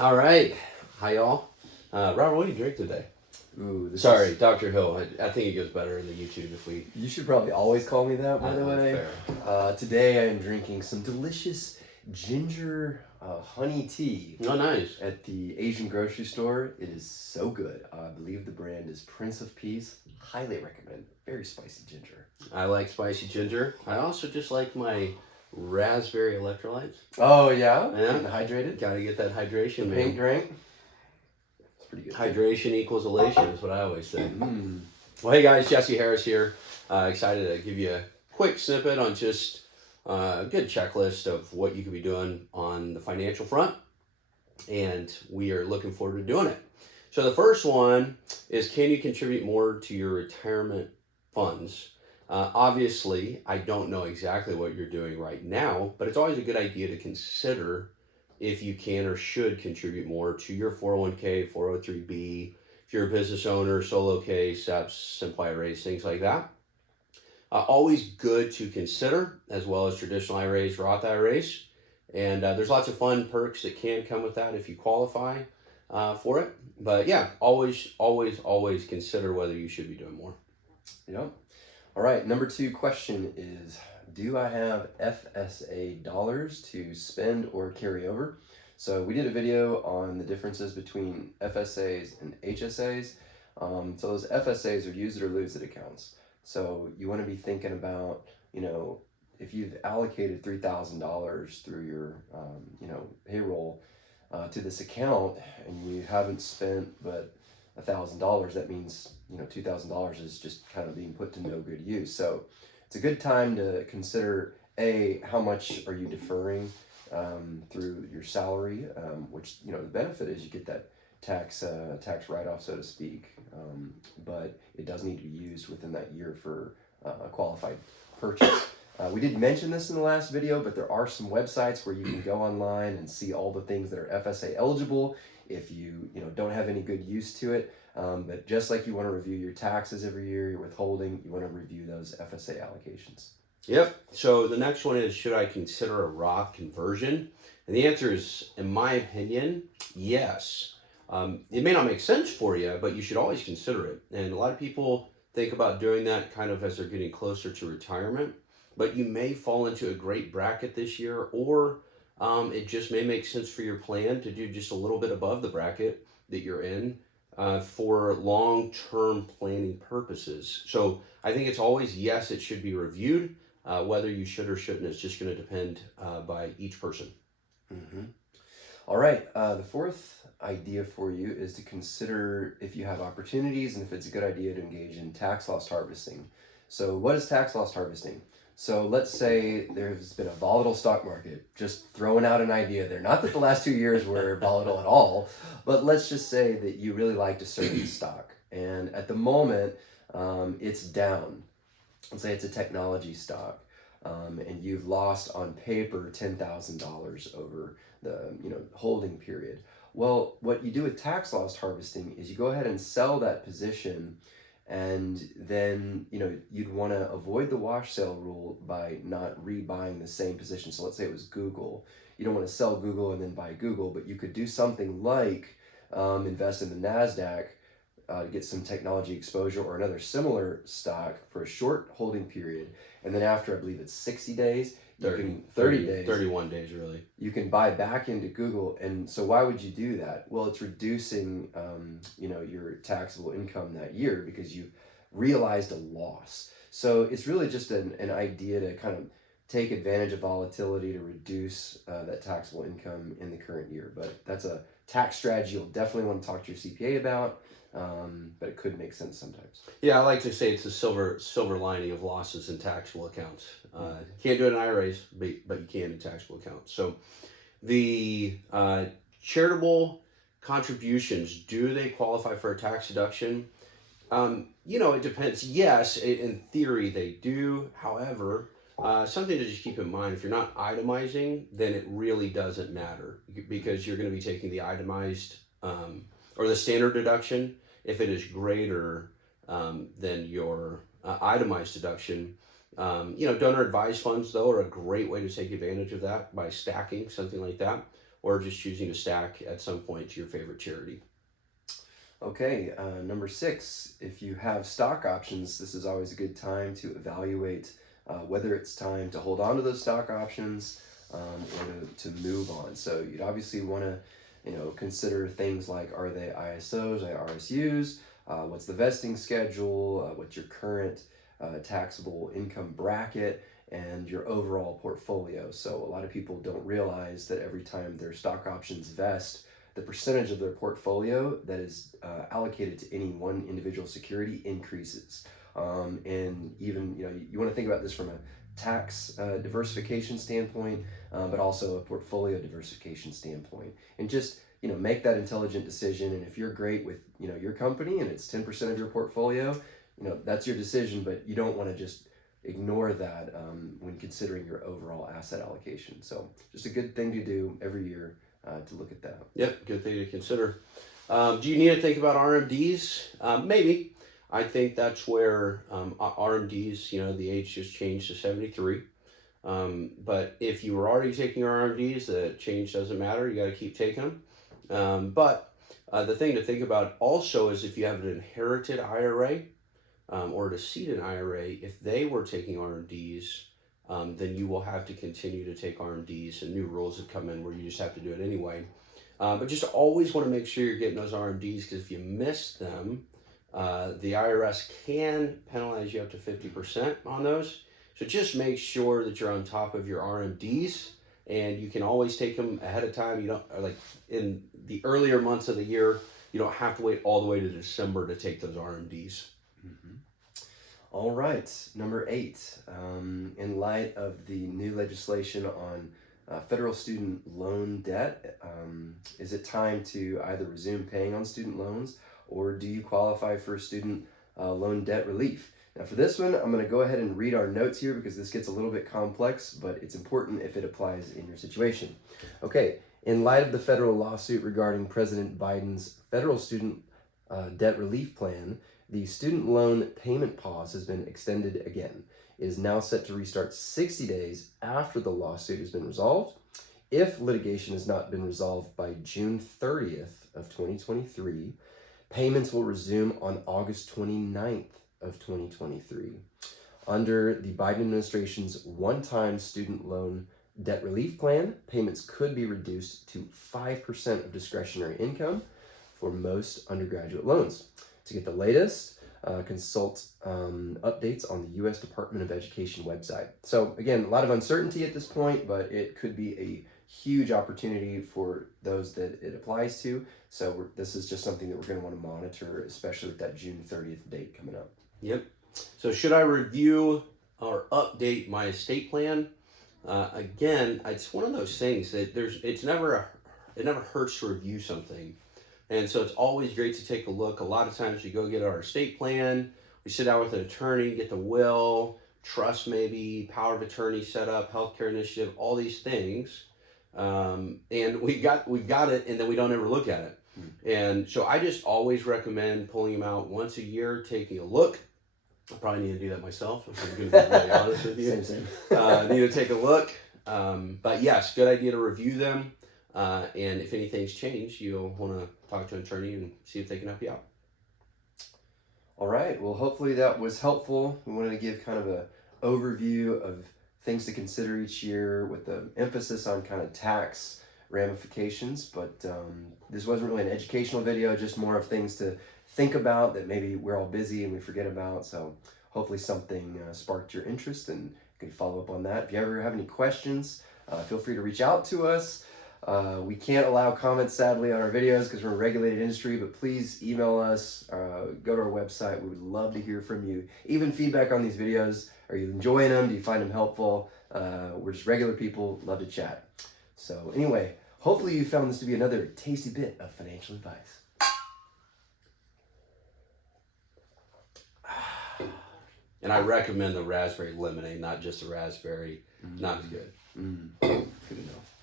All right. Hi, y'all. Robert, what do you drink today? Ooh, Sorry, Dr. Hill. I think it goes better in the YouTube if we. You should probably always call me that, by the way. Fair. Today I am drinking some delicious ginger honey tea Oh, nice. at the Asian grocery store. It is so good. I believe the brand is Prince of Peace. Highly recommend. Very spicy ginger. I like spicy ginger. I also just like my raspberry electrolytes. Oh, yeah? Yeah. Getting hydrated? Gotta get that hydration, man. Pink drink? It's pretty good. Hydration equals elation is what I always say. Mm. Well, hey guys, Jesse Harris here. Excited to give you a quick snippet on just a good checklist of what you could be doing on the financial front. And we are looking forward to doing it. So the first one is, can you contribute more to your retirement funds? Obviously, I don't know exactly what you're doing right now, but it's always a good idea to consider if you can or should contribute more to your 401k, 403b, if you're a business owner, solo K, SEPs, simple IRAs, things like that. Always good to consider, as well as traditional IRAs, Roth IRAs. And there's lots of fun perks that can come with that if you qualify for it. But yeah, always consider whether you should be doing more. Yep. All right, number 2 question is, do I have FSA dollars to spend or carry over? So we did a video on the differences between FSAs and HSAs. So those FSAs are use it or lose it accounts. So you want to be thinking about, if you've allocated $3,000 through your, payroll to this account and you haven't spent but $1,000, that means $2,000 is just kind of being put to no good use. So it's a good time to consider how much are you deferring through your salary, which the benefit is you get that tax write-off, so to speak, but it does need to be used within that year for a qualified purchase. We did mention this in the last video, but there are some websites where you can go online and see all the things that are FSA eligible if you don't have any good use to it. But just like you want to review your taxes every year, your withholding, you want to review those FSA allocations. Yep. So the next one is, should I consider a Roth conversion? And the answer is, in my opinion, yes. It may not make sense for you, but you should always consider it. And a lot of people think about doing that kind of as they're getting closer to retirement. But you may fall into a great bracket this year, or it just may make sense for your plan to do just a little bit above the bracket that you're in for long-term planning purposes. So I think it's always, yes, it should be reviewed. Whether you should or shouldn't is just going to depend by each person. Mm-hmm. All right. The fourth idea for you is to consider if you have opportunities and if it's a good idea to engage in tax loss harvesting. So what is tax loss harvesting? So let's say there's been a volatile stock market, just throwing out an idea there. Not that the last 2 years were volatile at all, but let's just say that you really liked a certain stock. And at the moment, it's down. Let's say it's a technology stock, and you've lost on paper $10,000 over the holding period. Well, what you do with tax loss harvesting is you go ahead and sell that position, and then you'd want to avoid the wash sale rule by not rebuying the same position. So let's say it was Google. You don't want to sell Google and then buy Google, but you could do something like invest in the NASDAQ to get some technology exposure or another similar stock for a short holding period. And then after, I believe it's 60 days, 30 days. 31 days, really. You can buy back into Google. And so why would you do that? Well, it's reducing, your taxable income that year because you've realized a loss. So it's really just an idea to kind of take advantage of volatility to reduce that taxable income in the current year. But that's a tax strategy you'll definitely want to talk to your CPA about. But it could make sense sometimes. Yeah, I like to say it's a silver lining of losses in taxable accounts. Can't do it in IRAs, but you can in taxable accounts. So the charitable contributions, do they qualify for a tax deduction? It depends. Yes, in theory they do. However, something to just keep in mind, if you're not itemizing, then it really doesn't matter because you're going to be taking the itemized or the standard deduction. If it is greater than your itemized deduction, donor advised funds, though, are a great way to take advantage of that by stacking, something like that. or just choosing to stack at some point to your favorite charity. Okay, number 6, if you have stock options, this is always a good time to evaluate whether it's time to hold on to those stock options or to move on. So you'd obviously want to, consider things like, are they ISOs, are they RSUs? What's the vesting schedule? What's your current taxable income bracket? And your overall portfolio. So a lot of people don't realize that every time their stock options vest, the percentage of their portfolio that is allocated to any one individual security increases. And even, you want to think about this from a tax diversification standpoint, but also a portfolio diversification standpoint. And just, make that intelligent decision. And if you're great with, your company and it's 10% of your portfolio, that's your decision, but you don't want to just ignore that when considering your overall asset allocation. So just a good thing to do every year to look at that. Yep, good thing to consider. Do you need to think about RMDs? Maybe. I think that's where RMDs, the age just changed to 73. But if you were already taking RMDs, the change doesn't matter. You got to keep taking them. But the thing to think about also is if you have an inherited IRA, or a decedent IRA, if they were taking RMDs, then you will have to continue to take RMDs, and new rules have come in where you just have to do it anyway. But just always want to make sure you're getting those RMDs, because if you miss them, the IRS can penalize you up to 50% on those. So just make sure that you're on top of your RMDs, and you can always take them ahead of time. You don't, like in the earlier months of the year, you don't have to wait all the way to December to take those RMDs. Mm-hmm. All right, number 8. In light of the new legislation on federal student loan debt, is it time to either resume paying on student loans, or do you qualify for student loan debt relief? Now for this one, I'm going to go ahead and read our notes here because this gets a little bit complex, but it's important if it applies in your situation. Okay, in light of the federal lawsuit regarding President Biden's federal student debt relief plan, the student loan payment pause has been extended again. It is now set to restart 60 days after the lawsuit has been resolved. If litigation has not been resolved by June 30th of 2023, payments will resume on August 29th of 2023. Under the Biden administration's one-time student loan debt relief plan, payments could be reduced to 5% of discretionary income for most undergraduate loans. To get the latest, consult updates on the U.S. Department of Education website. So again, a lot of uncertainty at this point, but it could be a huge opportunity for those that it applies to. So this is just something that we're going to want to monitor, especially with that June 30th date coming up. Yep. So should I review or update my estate plan? Again, it's one of those things that it never hurts to review something. And so it's always great to take a look. A lot of times we go get our estate plan, we sit down with an attorney, get the will, trust maybe, power of attorney set up, healthcare initiative, all these things. And we got it, and then we don't ever look at it. And so I just always recommend pulling them out once a year, taking a look. I probably need to do that myself, if I'm going to be really honest with you. Same. Need to take a look. But yes, good idea to review them. And if anything's changed, you'll want to talk to an attorney and see if they can help you out. All right. Well, hopefully that was helpful. We wanted to give kind of an overview of things to consider each year with the emphasis on kind of tax ramifications. But this wasn't really an educational video, just more of things to think about that maybe we're all busy and we forget about. So hopefully something sparked your interest, and you can follow up on that. If you ever have any questions, feel free to reach out to us. We can't allow comments, sadly, on our videos because we're a regulated industry, but please email us, go to our website. We would love to hear from you. Even feedback on these videos. Are you enjoying them? Do you find them helpful? We're just regular people, love to chat. So anyway, hopefully you found this to be another tasty bit of financial advice. And I recommend the raspberry lemonade, not just the raspberry. Not as good. Good enough.